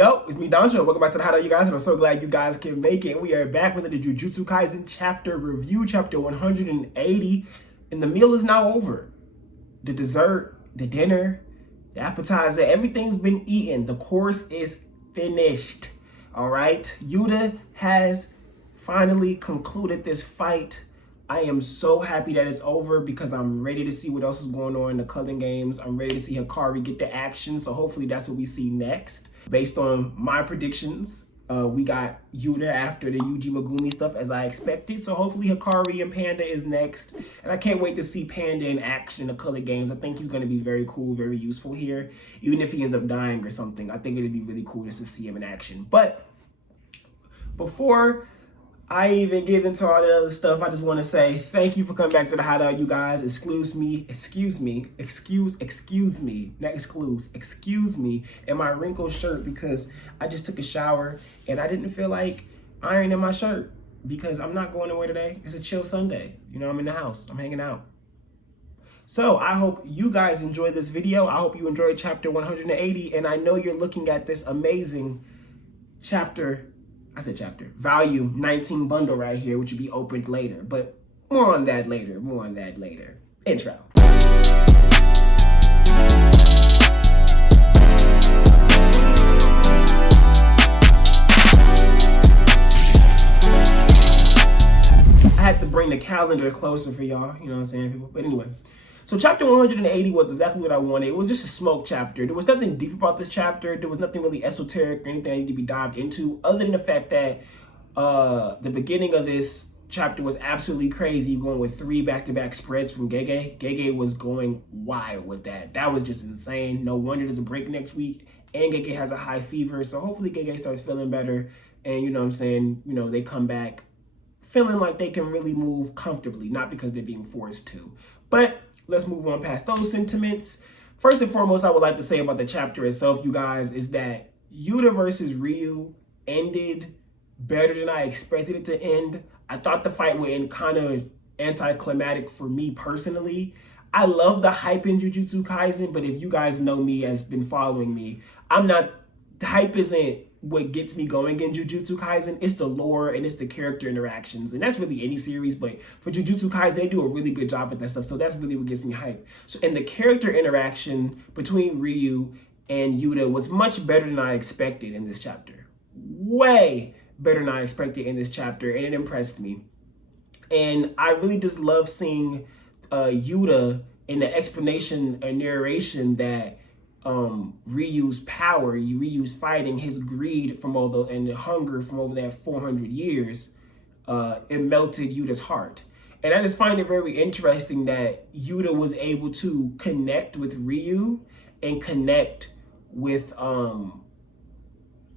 Yo, it's me, Danchou. Welcome back to the Hideout, you guys, and I'm so glad you guys can make it. We are back with the Jujutsu Kaisen chapter review, chapter 180, and the meal is now over. The dessert, the dinner, the appetizer, everything's been eaten. The course is finished, all right? Yuta has finally concluded this fight. I am so happy that it's over because I'm ready to see what else is going on in the Culling Games. I'm ready to see Hikari get the action, so hopefully that's what we see next. Based on my predictions, we got Yuta after the Yuji Megumi stuff as I expected, so hopefully Hikari and Panda is next. And I can't wait to see Panda in action in the Culling Games. I think he's going to be very cool, very useful here. Even if he ends up dying or something, I think it'd be really cool just to see him in action. But before I even get into all the other stuff, I just want to say thank you for coming back to the Hideout, you guys. Excuse me, in my wrinkled shirt because I just took a shower and I didn't feel like ironing my shirt because I'm not going away today. It's a chill Sunday. You know, I'm in the house. I'm hanging out. So I hope you guys enjoyed this video. I hope you enjoyed chapter 180, and I know you're looking at this amazing volume 19 bundle right here, which will be opened later, but more on that later. Intro. I had to bring the calendar closer for y'all, you know what I'm saying, people? But anyway, so chapter 180 was exactly what I wanted. It was just a smoke chapter. There was nothing deep about this chapter. There was nothing really esoteric or anything I need to be dived into, other than the fact that the beginning of this chapter was absolutely crazy, going with 3 back-to-back spreads from Gege. Gege was going wild with that. That was just insane. No wonder there's a break next week, and Gege has a high fever, so hopefully Gege starts feeling better, and you know what I'm saying, you know, they come back feeling like they can really move comfortably, not because they're being forced to. But let's move on past those sentiments. First and foremost, I would like to say about the chapter itself, you guys, is that Yuta versus Ryu ended better than I expected it to end. I thought the fight would end kind of anticlimactic for me personally. I love the hype in Jujutsu Kaisen, but if you guys know me, has been following me, the hype isn't what gets me going in Jujutsu Kaisen. It's the lore and it's the character interactions, and that's really any series, but for Jujutsu Kaisen they do a really good job with that stuff, so that's really what gets me hyped. So, and the character interaction between Ryu and Yuta was much better than I expected in this chapter. Way better than I expected in this chapter, and it impressed me. And I really just love seeing Yuta in the explanation and narration that Ryu's power, Ryu's fighting, his greed from and the hunger from over that 400 years, it melted Yuta's heart. And I just find it very interesting that Yuta was able to connect with Ryu and connect with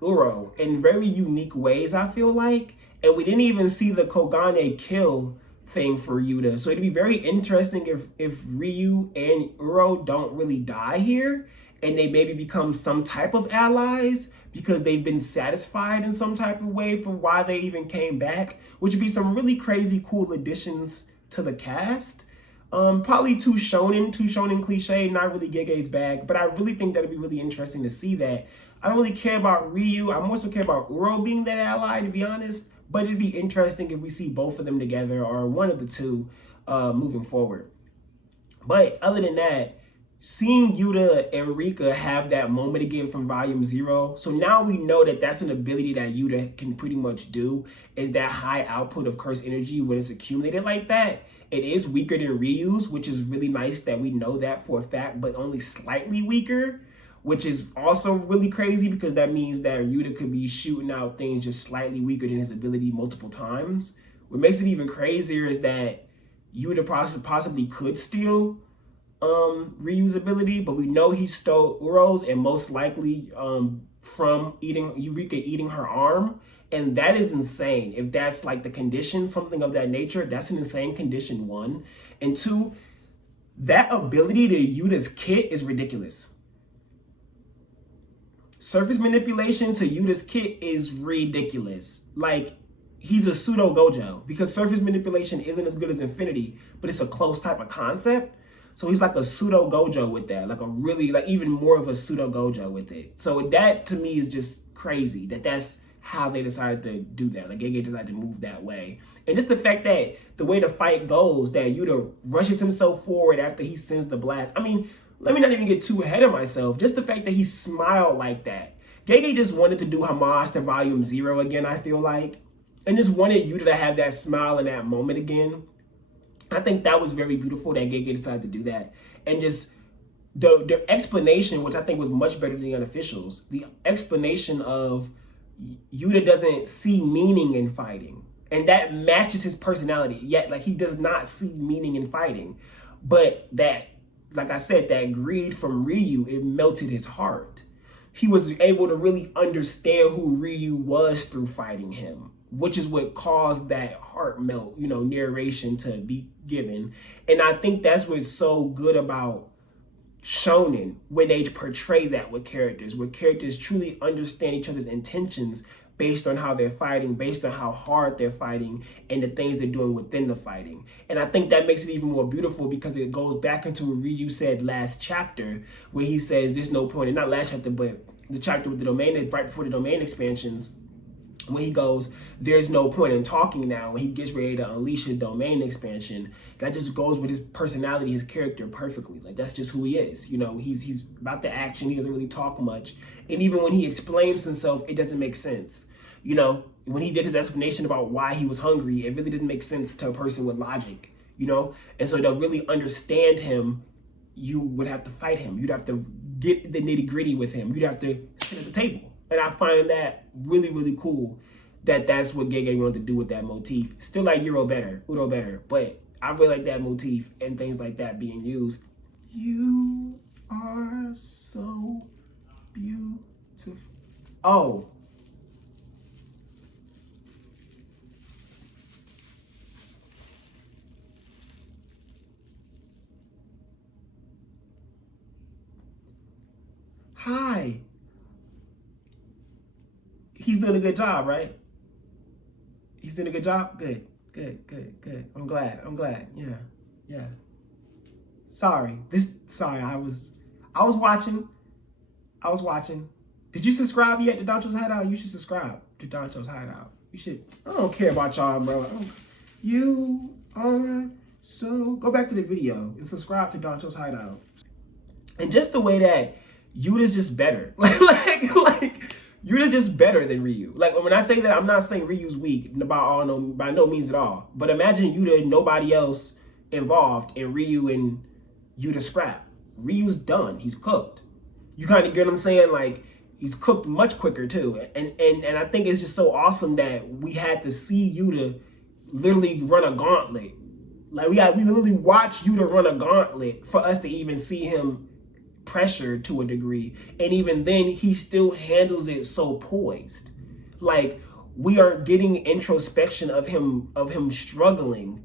Uro in very unique ways, I feel like. And we didn't even see the Kogane kill thing for Yuta. So it'd be very interesting if Ryu and Uro don't really die here, and they maybe become some type of allies because they've been satisfied in some type of way for why they even came back, which would be some really crazy cool additions to the cast. Probably too shonen cliche, not really Gege's bag, but I really think that'd be really interesting to see that. I don't really care about Ryu. I more so care about Uro being that ally, to be honest, but it'd be interesting if we see both of them together or one of the two moving forward. But other than that, seeing Yuta and Rika have that moment again from volume 0. So now we know that that's an ability that Yuta can pretty much do, is that high output of curse energy when it's accumulated like that. It is weaker than Ryu's, which is really nice that we know that for a fact, but only slightly weaker, which is also really crazy because that means that Yuta could be shooting out things just slightly weaker than his ability multiple times. What makes it even crazier is that Yuta possibly could steal Ryu's ability, but we know he stole Uro's, and most likely from Eureka eating her arm, and that is insane. If that's like the condition, something of that nature, that's an insane condition, 1. And 2, that ability to Yuta's kit is ridiculous. Surface manipulation to Yuta's kit is ridiculous. Like, he's a pseudo Gojo because surface manipulation isn't as good as Infinity, but it's a close type of concept. So he's like a pseudo Gojo with that, like a really, like even more of a pseudo Gojo with it. So that to me is just crazy that that's how they decided to do that. Like Gege decided to move that way. And just the fact that the way the fight goes, that Yuta rushes himself forward after he sends the blast. I mean, let me not even get too ahead of myself. Just the fact that he smiled like that. Gege just wanted to do homage to Volume 0 again, I feel like. And just wanted Yuta to have that smile in that moment again. I think that was very beautiful that Gege decided to do that. And just the explanation, which I think was much better than the unofficials, the explanation of Yuta doesn't see meaning in fighting. And that matches his personality. Yet, like, he does not see meaning in fighting. But that, like I said, that greed from Ryu, it melted his heart. He was able to really understand who Ryu was through fighting him, which is what caused that heart melt, narration to be given. And I think that's what's so good about Shonen, when they portray that with characters, where characters truly understand each other's intentions based on how they're fighting, based on how hard they're fighting, and the things they're doing within the fighting. And I think that makes it even more beautiful because it goes back into what Ryu said last chapter, where he says there's no point, and not last chapter, but the chapter with the domain, right before the domain expansions, when he goes, there's no point in talking now, when he gets ready to unleash his domain expansion. That just goes with his personality, his character perfectly. Like, that's just who he is. He's about the action. He doesn't really talk much. And even when he explains himself, it doesn't make sense. When he did his explanation about why he was hungry, it really didn't make sense to a person with logic, And so to really understand him, you would have to fight him. You'd have to get the nitty gritty with him. You'd have to sit at the table. And I find that really, really cool that that's what Gege wanted to do with that motif. Still like Udo better, but I really like that motif and things like that being used. You are so beautiful. Oh. Hi. He's doing a good job, right? He's doing a good job? Good. I'm glad. Yeah. Sorry, I was watching. Did you subscribe yet to Danchou's Hideout? You should subscribe to Danchou's Hideout. You should. I don't care about y'all, bro. You are so... Go back to the video and subscribe to Danchou's Hideout. And just the way that Yuta's just better. like Yuta's just better than Ryu. Like, when I say that, I'm not saying Ryu's weak by no means at all. But imagine Yuta and nobody else involved, and Ryu and Yuta scrap. Ryu's done. He's cooked. You kind of get what I'm saying? Like, he's cooked much quicker too. And I think it's just so awesome that we had to see Yuta literally run a gauntlet. Like, we literally watch Yuta run a gauntlet for us to even see him pressure to a degree, and even then he still handles it so poised. Like, we are getting introspection of him struggling.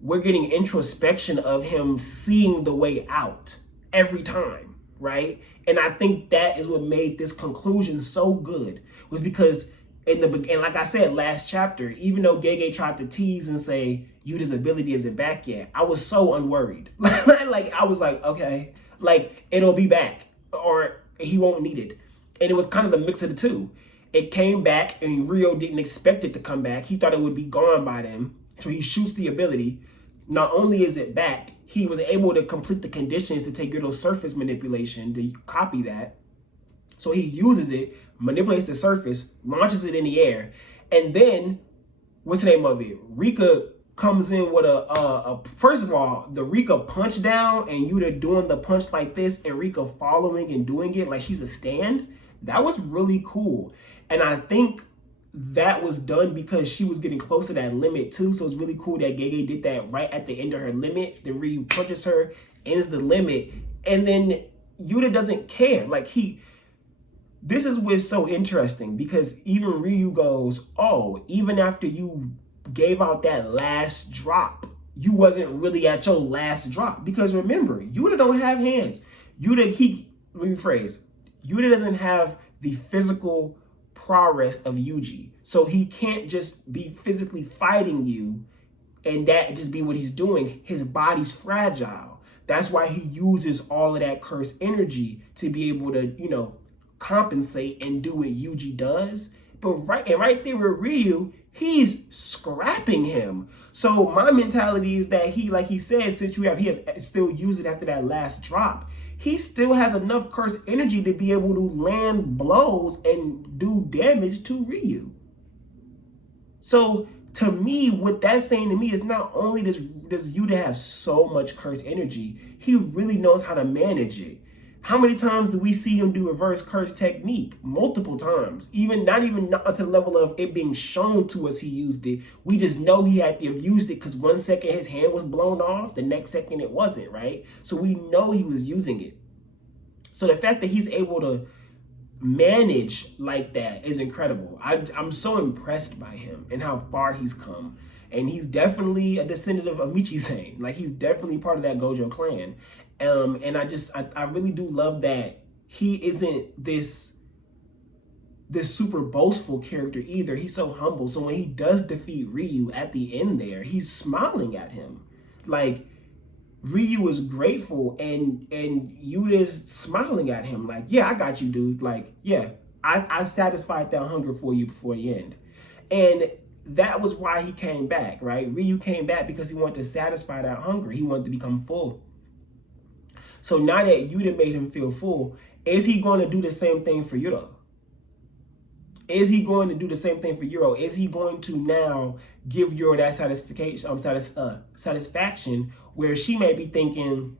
We're getting introspection of him seeing the way out every time, right? And I think that is what made this conclusion so good, was because and like I said last chapter, even though Gege tried to tease and say Yuta's ability isn't back yet, I was so unworried. Like, I was like, okay, like, it'll be back, or he won't need it. And it was kind of the mix of the two. It came back, and Ryo didn't expect it to come back. He thought it would be gone by then. So he shoots the ability. Not only is it back, he was able to complete the conditions to take Yudo's surface manipulation, to copy that. So he uses it, manipulates the surface, launches it in the air, and then, what's the name of it? Rika comes in with first of all, the Rika punch down and Yuta doing the punch like this and Rika following and doing it like she's a stand. That was really cool. And I think that was done because she was getting close to that limit too. So it's really cool that Gege did that right at the end of her limit. Then Ryu punches her, ends the limit. And then Yuta doesn't care. Like, this is what's so interesting, because even Ryu goes, oh, even after you gave out that last drop, you wasn't really at your last drop. Because remember, Yuta don't have hands. Let me rephrase. Yuta doesn't have the physical prowess of Yuji. So he can't just be physically fighting you and that just be what he's doing. His body's fragile. That's why he uses all of that cursed energy to be able to, compensate and do what Yuji does. But right there with Ryu, he's scrapping him. So my mentality is that he, like he said, since he has still used it after that last drop, he still has enough cursed energy to be able to land blows and do damage to Ryu. So to me, what that's saying to me is not only does Yuta have so much cursed energy, he really knows how to manage it. How many times do we see him do reverse curse technique? Multiple times. Not even to the level of it being shown to us he used it. We just know he had to have used it because 1 second his hand was blown off, the next second it wasn't, right? So we know he was using it. So the fact that he's able to manage like that is incredible. I'm so impressed by him and how far he's come. And he's definitely a descendant of Michizane. Like, he's definitely part of that Gojo clan. And I really do love that he isn't this super boastful character either. He's so humble. So when he does defeat Ryu at the end there, he's smiling at him. Like, Ryu is grateful and Yuta's smiling at him like, yeah, I got you, dude. Like, yeah, I satisfied that hunger for you before the end. And that was why he came back, right? Ryu came back because he wanted to satisfy that hunger. He wanted to become full. So now that Yuta made him feel full, is he going to do the same thing for Yuta? Is he going to do the same thing for Euro? Is he going to now give Euro that satisfaction where she may be thinking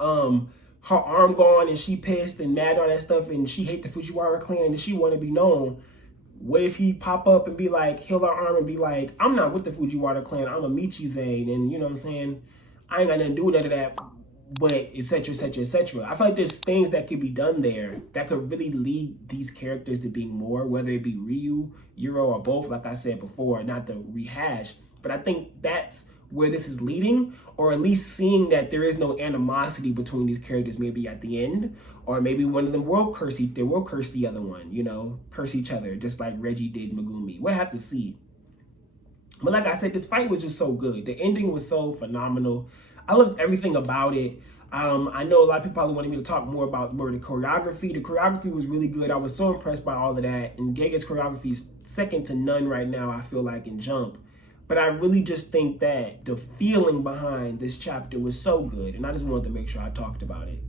her arm gone and she pissed and mad and all that stuff and she hate the Fujiwara clan and she want to be known? What if he pop up and be like, heal her arm and be like, I'm not with the Fujiwara clan, I'm a Michizane, and you know what I'm saying? I ain't got nothing to do with none of that, but etc, etc, etc. I feel like there's things that could be done there that could really lead these characters to being more, whether it be Ryu, Euro, or both, like I said before, not to rehash. But I think that's where this is leading, or at least seeing that there is no animosity between these characters maybe at the end, or maybe one of them will curse the other one, you know, curse each other, just like Reggie did Megumi. We'll have to see. But like I said, this fight was just so good. The ending was so phenomenal. I loved everything about it. I know a lot of people probably wanted me to talk more about the choreography. The choreography was really good. I was so impressed by all of that. And Gega's choreography is second to none right now, I feel like, in Jump. But I really just think that the feeling behind this chapter was so good. And I just wanted to make sure I talked about it.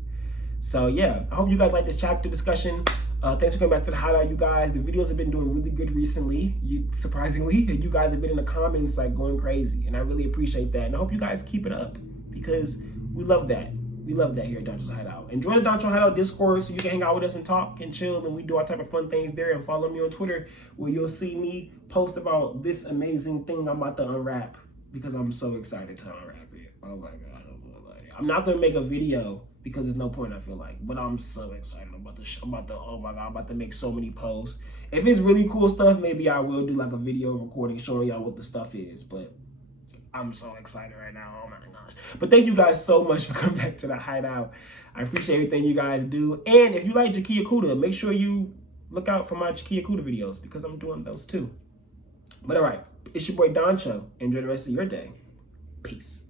So yeah, I hope you guys like this chapter discussion. Thanks for coming back to the Hideout, you guys. The videos have been doing really good recently, surprisingly. And you guys have been in the comments like going crazy. And I really appreciate that. And I hope you guys keep it up, because we love that. We love that here at Danchou's Hideout. And join the Danchou Hideout Discord so you can hang out with us and talk and chill, and we do all type of fun things there. And follow me on Twitter where you'll see me post about this amazing thing I'm about to unwrap, because I'm so excited to unwrap it. Oh my God. I'm not going to make a video because there's no point, I feel like, but I'm so excited oh my God, I'm about to make so many posts. If it's really cool stuff, maybe I will do like a video recording showing y'all what the stuff is, but I'm so excited right now. Oh my gosh. But thank you guys so much for coming back to the Hideout. I appreciate everything you guys do. And if you like Jakia Kuda, make sure you look out for my Jakia Kuda videos, because I'm doing those too. But all right, it's your boy Danchou. Enjoy the rest of your day. Peace.